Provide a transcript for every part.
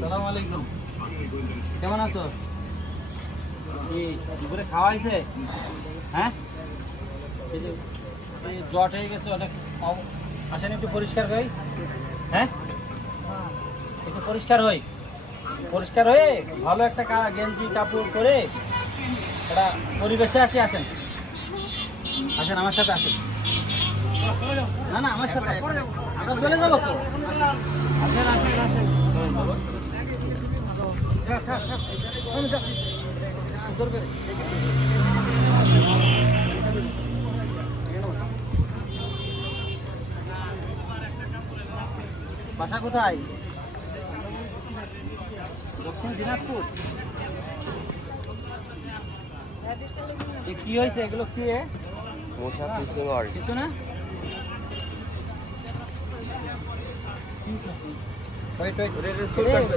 সালাম আলাইকুম কেমন আছো? কি দুপুরে খাওয়া হ্যাঁ? জট হয়ে গেছে, অনেক আসেন একটু পরিষ্কার হই। হ্যাঁ? একটু পরিষ্কার হই। পরিষ্কার হয়ে ভালো একটা গেঞ্জি, কাপড় পরে একটা পরিবেশে আসি, আসেন। আসেন, আমার সাথে আসেন। না না, আমার সাথে আমরা চলে যাব তো। সুন্দর করে। বাসা কোথায় দক্ষিণ দিনাজপুর কি হয়েছে এগুলো কি কিছু না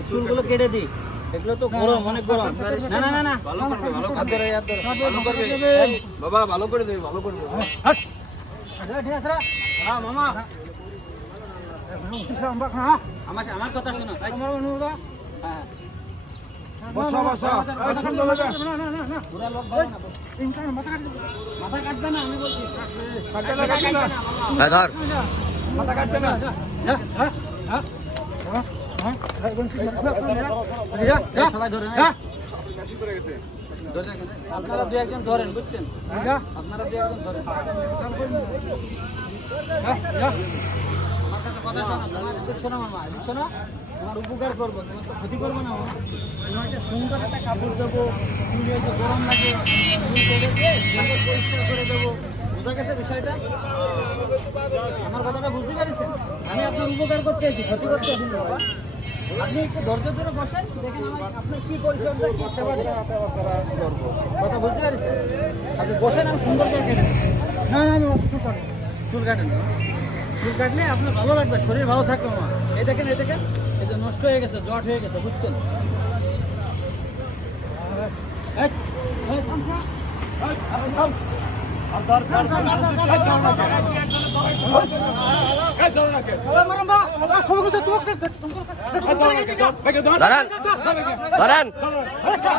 চুলগুলো কেটে দি এগুলো তো গরম অনেক গরম না না না না ভালো করবে, ভালো করবে বাবা ভালো করে দেবে ভালো করে দেবে ঠিক আছে হ্যাঁ, মামা আমার হ্যাঁ আপনারা দু একজন ধরেন বুঝছেন? আপনারা দু একজন ধরেন। কথা উপকার করব ক্ষতি করব না সুন্দর কাপড় গরম লাগে পরিষ্কার করে দেবো। আমার কথাটা বুঝতে আমি আপনার উপকার করতে এসেছি, ক্ষতি করতে আসিনি বাবা। আপনি একটু ধৈর্য ধরে বসেন, দেখেন আপনার কি পরিচর্যা কথা বুঝতে পারছেন? আপনি বসেন, আমি সুন্দর করে কেটে না না, আমি চুল কাটেন চুল কাটেন। চুল কাটলে আপনার ভালো লাগবে শরীর ভালো থাকবে মা এই দেখেন এই দেখেন এই যে নষ্ট হয়ে গেছে জট হয়ে গেছে বুঝছেন। দাঁড়ান দাঁড়ান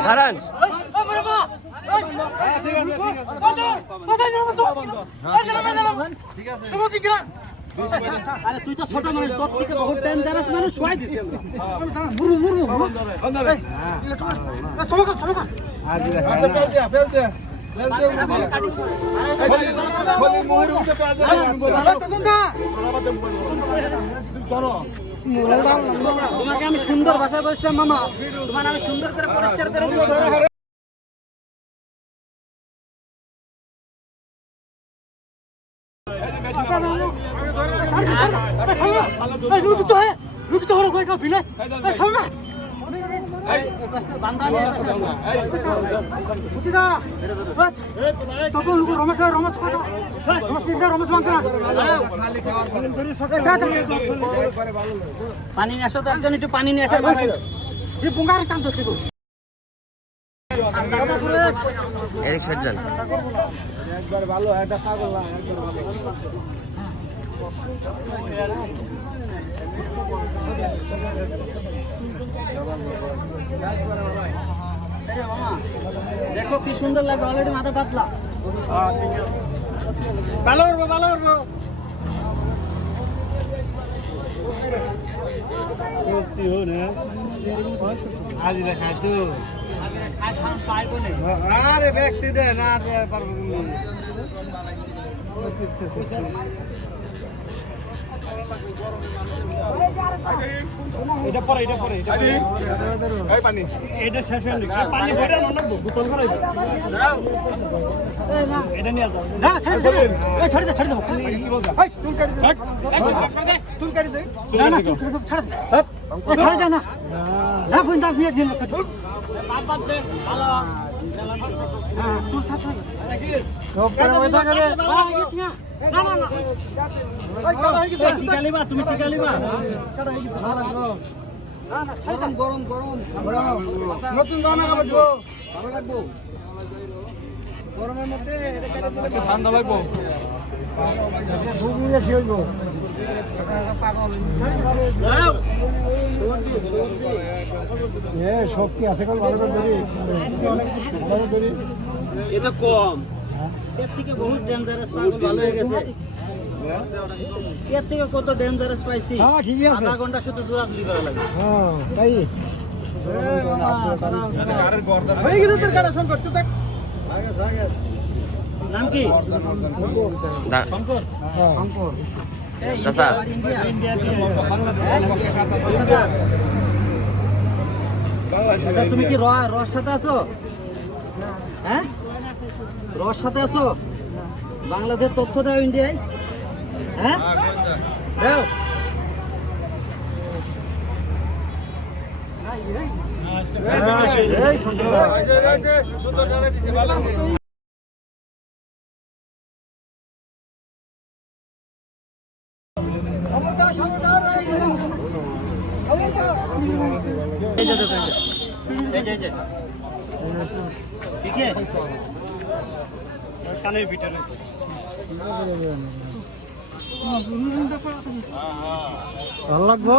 দাঁড়ান। আরে তুই তো ছোট মানুষ, তোর থেকে বহুত জানাস মানুষ মুরু মুরু তোমাকে আমি সুন্দর ভাষায় বলছিলাম, মামা। তোমার আমি সুন্দর করে পরিষ্কার করে বান্ধা নিয়ে আসো। পানি নিয়ে আসো তো একজন একটু পানি নিয়ে আসো। এদিক সজ্জন একবার ভালো একটা পাগল না একবার ভালো দেখো কি সুন্দর লাগে অলরেডি মাথা পাতলা। ভালো করব ভালো করব আরে ব্যক্তি দে, না পারব এটা পরে এটা পরে এই পানি এটা শেষ হয়ে গেল পানি ভরে বোতল করে এটা নিয়ে না ছেড়ে দে এই ছেড়ে দে ছেড়ে দে কি এই তুল কাটি দে কাটি দে না না তুই তুই দে এই দে না না বুঝ না বিয়ে দিন বাদ বাদ দে ভালো হ্যাঁ চুল সাথ হয়ে সব করে ওই লিবা তুমি গরম গরম। গরম নতুন দানা খাব ভালো লাগবো। গরমের মধ্যে দিলে ঠান্ডা লাগবো। ঘুমিয়ে শুইব শক্তি আছে কোন ভালো করে এটা কম। এর থেকে বহুত ডেঞ্জারাস পাগল ভালো হয়ে গেছে। এর থেকে কত ডেঞ্জারাস পাইছি? হ্যাঁ ঠিক আছে। আধা ঘণ্টা শুধু দৌড়াদৌড়ি করা লাগে। হ্যাঁ তাই। হয়ে নাম কি? শঙ্কর। শঙ্কর চাচা আচ্ছা তুমি কি র- রস সাথে আছো? হ্যাঁ? রস সাথে আছো বাংলাদেশ তথ্য দাও ইন্ডিয়ায়। হ্যাঁ? দাও। এই শঙ্কর। এই কানের পিঠা রয়েছে। ভালো লাগবো?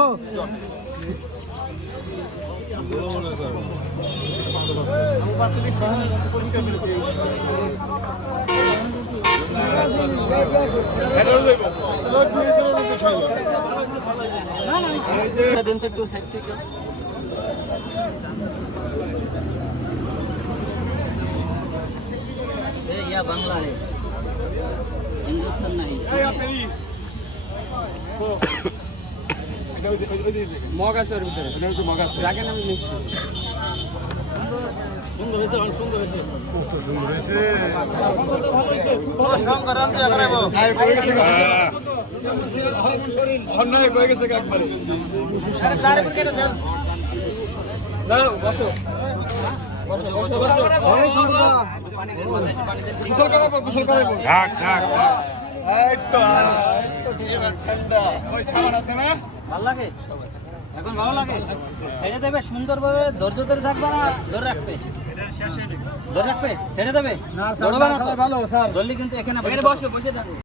একটু সাইড থেকে ए या बांग्ला है हिंदुस्तान नहीं মগ আছে ওর ভিতরে মগ আছে রাখেন আমি নিচ্ছি সুন্দর হয়েছে অনেক সুন্দর হয়েছে কত সুন্দর হয়েছে সুন্দর আমি করাবো অন্যায় হয়ে গেছে একবারে দাঁড়াও বসো বসো বসো বসো এই সুন্দর গোসল করাবো গোসল করাবো ঢাক ঢাক ঢাক এই তো ঠান্ডা ওই ছাওয়ান আছে না ভালো লাগে এখন ভালো লাগে ছেড়ে দেবে সুন্দরভাবে ধৈর্য ধরে থাকবে না ধরে রাখবে ধরে রাখবে ছেড়ে দেবে না ভালো স্যার। ধরলে কিন্তু এখানে বসে বসে থাকো।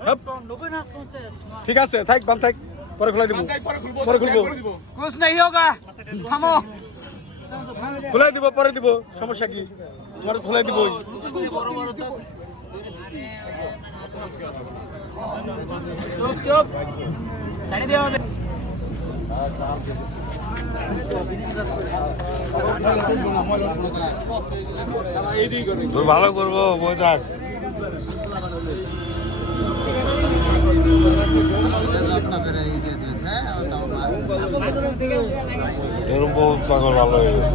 হ্যাঁ। ঠিক আছে থাক বান থাক। পরে খোলা দিব। পরে খুলবো। কুছ নাই হোগা খুলে দিব পরে দিব। সমস্যা কি? তোমার খুলে দিব চুপ চুপ। তোর ভালো করব বই থাক বহুত পাগল ভালো হয়ে গেছে।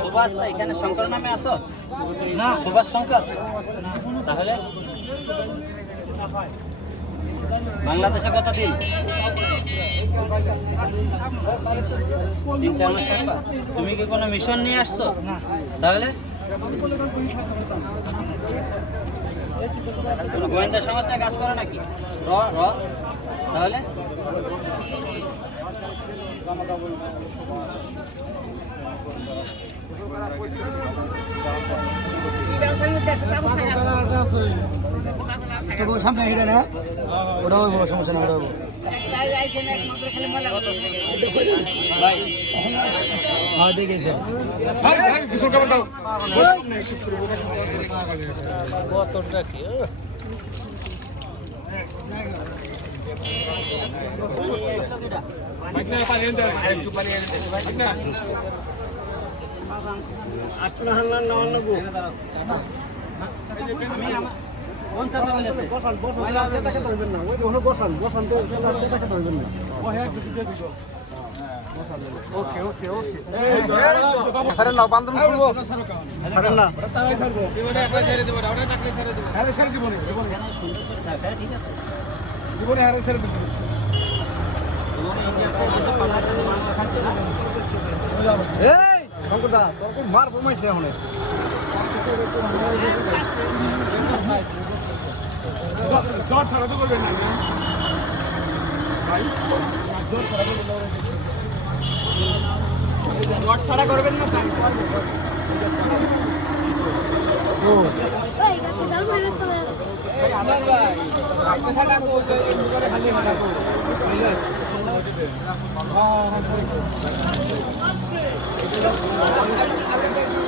সুভাষ। এখানে শঙ্কর নামে আসো না, সুভাষ শঙ্কর? তাহলে? বাংলাদেশে কত দিন? তিন চার তুমি কি কোনো মিশন নিয়ে আসছো? না তাহলে? গোয়েন্দা সংস্থায় কাজ করো নাকি? র তাহলে? সামনে হিরে না ওটা হইব, সমস্যা না ওটা কতটা কি কোন চাচা বলেছে বসান বসান। বসান সারেন না। বান্ধব করব সারেন না। হারে ছেড়ে দিব না হ্যাঁ, ঠিক আছে। জীবনে হারে ছেড়ে দিব এই শঙ্করদা তোর মার কমাইছে এখন। জ্বর ছাড়া তো করবেন না জ্বর ছাড়া করবেন না me gusta ver. আবে উঠিয়ে খুলে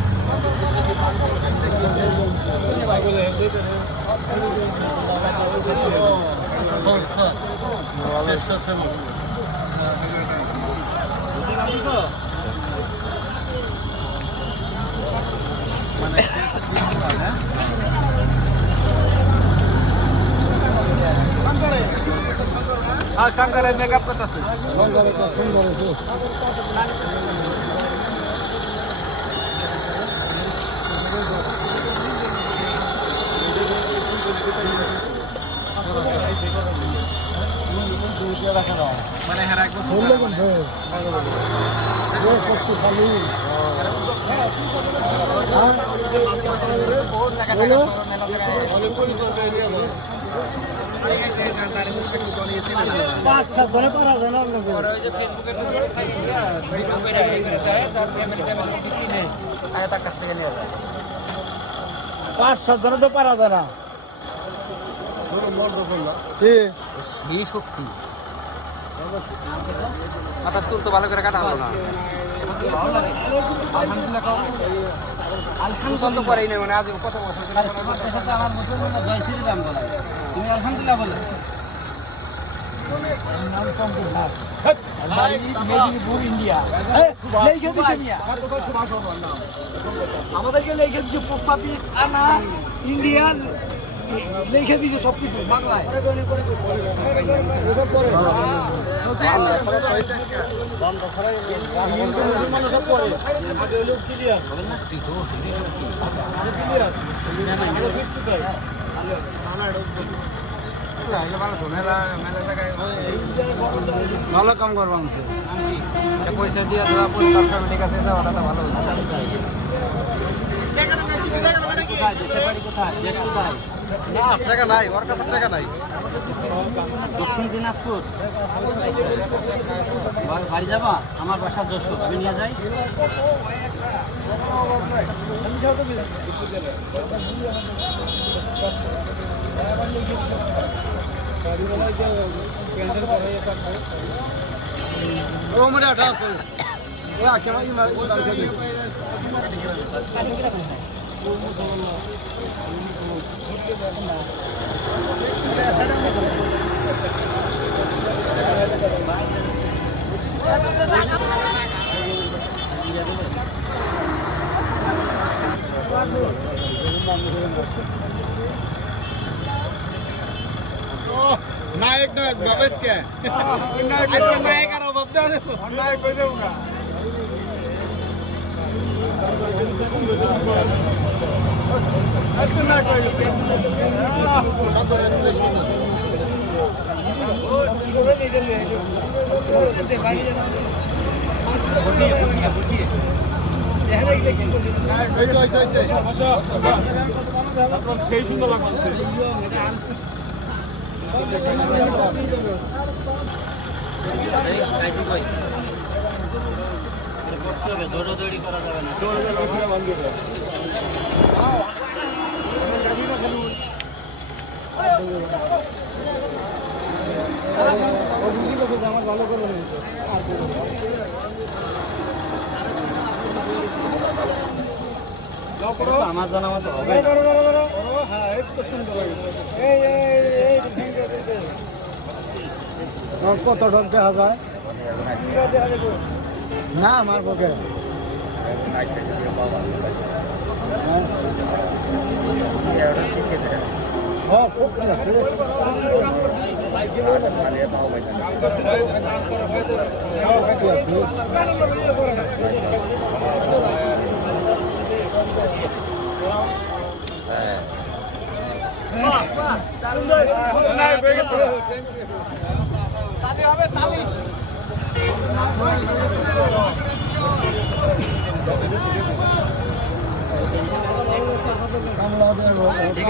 উঠিয়ে পানি দিয়ে খুলে দিব খুলে দিব হ্যাঁ শঙ্করের মানে হ্যাঁ এক বছর পাঁচ সাত ধরে করা যায় না পাঁচ সাত ধরে তো পারা যায় না। এই শক্তি। মাথার চুল তো ভালো করে কাটা হলো না। নেই মানে আজ কত বলা? আমাদেরকে লিখে দিচ্ছে পোস্ট অফিস, আনা, ইন্ডিয়ান লিখে দিচ্ছে সব কিছু বাংলায়। ভালো কাম করব পয়সা দিয়ে কাছে দেওয়াটা ভালো কোথায়? কোথায়? না নাই, ওর কাছে দক্ষিণ দিনাজপুর। বাড়ি যাবা? আমার বাসা যশোর। আমি নিয়ে যাই। ও মরে আটা আছে। नायक नायक बाबस क्या है? नायक करो बबदा नायक बजाऊँगा সেই সুন্দর লাগছে করতে হবে আমার জানা মতো হবে হ্যাঁ এই তো কত ঢোল দেখা যায় না আমার পক্ষে হ্যাঁ খুব ঠিক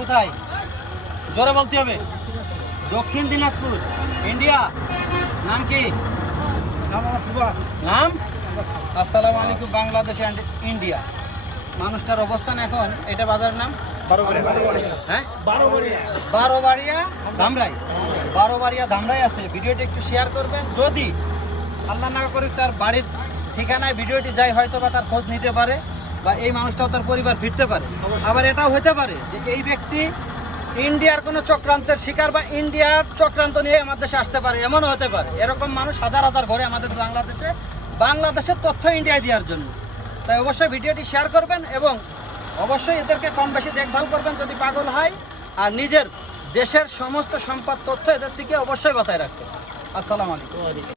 কোথায় জোরে বলতে হবে দক্ষিণ দিনাজপুর ইন্ডিয়া নাম কি নাম আসসালামু আলাইকুম, বাংলাদেশ অ্যান্ড ইন্ডিয়া মানুষটার অবস্থান এখন, এটা বাজারের নাম? বারোবাড়িয়া। ধামরাই। বারোবাড়িয়া ধামরাই আছে। ভিডিওটি একটু শেয়ার করবেন। যদি আল্লাহ না করে তার বাড়ির ঠিকানায় ভিডিওটি যাই হয়তো বা তার খোঁজ নিতে পারে বা এই মানুষটাও তার পরিবার ফিরতে পারে। আবার এটাও হতে পারে যে এই ব্যক্তি ইন্ডিয়ার কোনো চক্রান্তের শিকার বা ইন্ডিয়ার চক্রান্ত নিয়ে আমাদের দেশে আসতে পারে এমনও হতে পারে। এরকম মানুষ হাজার হাজার ঘরে আমাদের বাংলাদেশে বাংলাদেশের তথ্য ইন্ডিয়ায় দেওয়ার জন্য। তাই অবশ্যই ভিডিওটি শেয়ার করবেন এবং অবশ্যই এদেরকে কম বেশি দেখভাল করবেন যদি পাগল হয়। আর নিজের দেশের সমস্ত সম্পদ, তথ্য এদের থেকে অবশ্যই বাঁচায় রাখবেন। আসসালামু আলাইকুম।